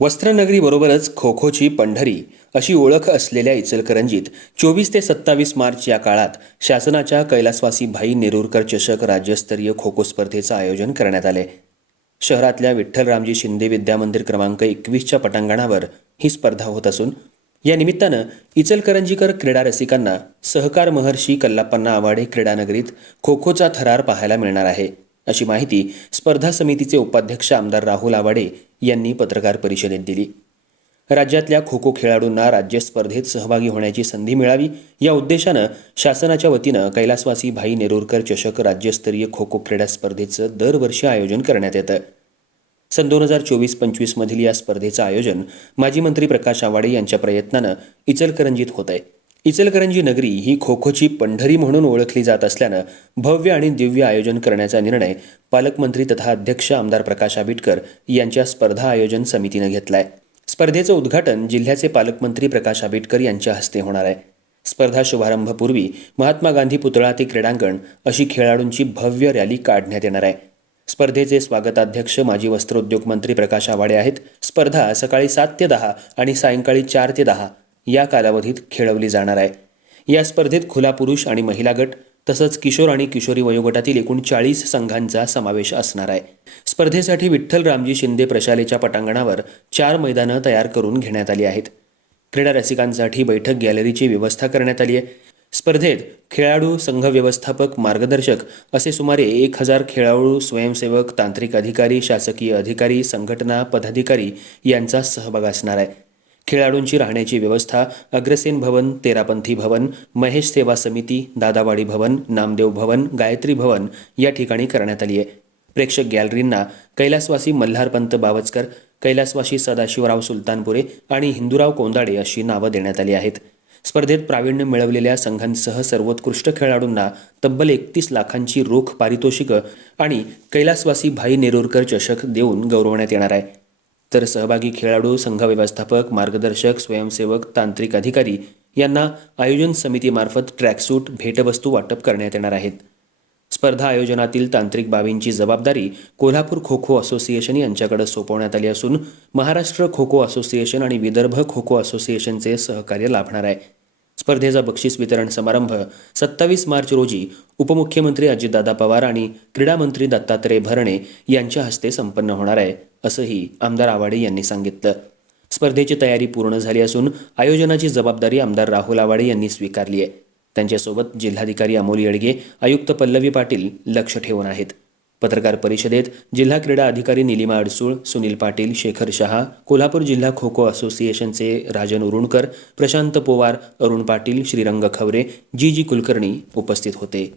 वस्त्रनगरीबरोबरच खो खोची पंढरी अशी ओळख असलेल्या इचलकरंजीत चोवीस ते सत्तावीस मार्च या काळात शासनाच्या कैलासवासी भाई नेरुरकर चषक राज्यस्तरीय खो खो स्पर्धेचं आयोजन करण्यात आले. शहरातल्या विठ्ठलरामजी शिंदे विद्यामंदिर क्रमांक एकवीसच्या पटांगणावर ही स्पर्धा होत असून या निमित्तानं इचलकरंजीकर क्रीडा रसिकांना सहकार महर्षी कल्लाप्पांना आवाडे क्रीडानगरीत खो खोचा थरार पाहायला मिळणार आहे. अशी माहिती स्पर्धा समितीचे उपाध्यक्ष आमदार राहुल आवाडे यांनी पत्रकार परिषदेत दिली. राज्यातल्या खो खो खेळाडूंना राज्य स्पर्धेत सहभागी होण्याची संधी मिळावी या उद्देशानं शासनाच्या वतीनं कैलासवासी भाई नेरुरकर चषक राज्यस्तरीय खो खो क्रीडा स्पर्धेचं दरवर्षी आयोजन करण्यात येतं. सन दोन हजार चोवीस पंचवीसमधील या स्पर्धेचं आयोजन माजी मंत्री प्रकाश आवाडे यांच्या प्रयत्नानं इचलकरंजीत होत आहे इचलकरंजी नगरी ही खो खोची पंढरी म्हणून ओळखली जात असल्यानं भव्य आणि दिव्य आयोजन करण्याचा निर्णय पालकमंत्री तथा अध्यक्ष आमदार प्रकाश आबिटकर यांच्या स्पर्धा आयोजन समितीनं घेतलाय. स्पर्धेचं उद्घाटन जिल्ह्याचे पालकमंत्री प्रकाश आबिटकर यांच्या हस्ते होणार आहे. स्पर्धा शुभारंभपूर्वी महात्मा गांधी पुतळा ते क्रीडांगण अशी खेळाडूंची भव्य रॅली काढण्यात येणार आहे. स्पर्धेचे स्वागताध्यक्ष माजी वस्त्रोद्योग मंत्री प्रकाश आवाडे आहेत. स्पर्धा सकाळी सात ते दहा आणि सायंकाळी चार ते दहा या कालावधीत खेळवली जाणार आहे. या स्पर्धेत खुला पुरुष आणि महिला गट तसंच किशोर आणि किशोरी वयोगटातील एकूण चाळीस संघांचा समावेश असणार आहे. स्पर्धेसाठी विठ्ठल रामजी शिंदे प्रशालेच्या पटांगणावर चार मैदानं तयार करून घेण्यात आली आहेत. क्रीडा रसिकांसाठी बैठक गॅलरीची व्यवस्था करण्यात आली आहे. स्पर्धेत खेळाडू संघ व्यवस्थापक मार्गदर्शक असे सुमारे एक हजार खेळाडू स्वयंसेवक तांत्रिक अधिकारी शासकीय अधिकारी संघटना पदाधिकारी यांचा सहभाग असणार आहे. खेळाडूंची राहण्याची व्यवस्था अग्रसेन भवन तेरापंथी भवन महेश सेवा समिती दादावाडी भवन नामदेव भवन गायत्री भवन या ठिकाणी करण्यात आली आहे. प्रेक्षक गॅलरींना कैलासवासी मल्हारपंत बावचकर कैलासवासी सदाशिवराव सुलतानपुरे आणि हिंदूराव कोंदाडे अशी नावं देण्यात आली आहेत. स्पर्धेत प्रावीण्य मिळवलेल्या संघांसह सर्वोत्कृष्ट खेळाडूंना तब्बल एकतीस लाखांची रोख पारितोषिकं आणि कैलासवासी भाई नेरुरकर चषक देऊन गौरवण्यात येणार आहे. तर सहभागी खेळाडू संघ व्यवस्थापक मार्गदर्शक स्वयंसेवक तांत्रिक अधिकारी यांना आयोजन समितीमार्फत ट्रॅकसूट भेटवस्तू वाटप करण्यात येणार आहेत. स्पर्धा आयोजनातील तांत्रिक बाबींची जबाबदारी कोल्हापूर खो खो असोसिएशन यांच्याकडे सोपवण्यात आली असून महाराष्ट्र खो खो असोसिएशन आणि विदर्भ खो खो असोसिएशनचे सहकार्य लाभणार आहे. स्पर्धेचा बक्षीस वितरण समारंभ सत्तावीस मार्च रोजी उपमुख्यमंत्री अजितदादा पवार आणि क्रीडा मंत्री दत्तात्रय भरणे यांच्या हस्ते संपन्न होणार आहे असंही आमदार आवाडे यांनी सांगितलं. स्पर्धेची तयारी पूर्ण झाली असून आयोजनाची जबाबदारी आमदार राहुल आवाडे यांनी स्वीकारली आहे. त्यांच्यासोबत जिल्हाधिकारी अमोल येडगे आयुक्त पल्लवी पाटील लक्ष ठेवून आहेत. पत्रकार परिषदेत जिल्हा क्रीडा अधिकारी निलिमा अडसूळ सुनील पाटील शेखर शहा कोल्हापूर जिल्हा खो खो असोसिएशनचे राजन उरुणकर प्रशांत पोवार अरुण पाटील श्रीरंग खवरे जी जी कुलकर्णी उपस्थित होते.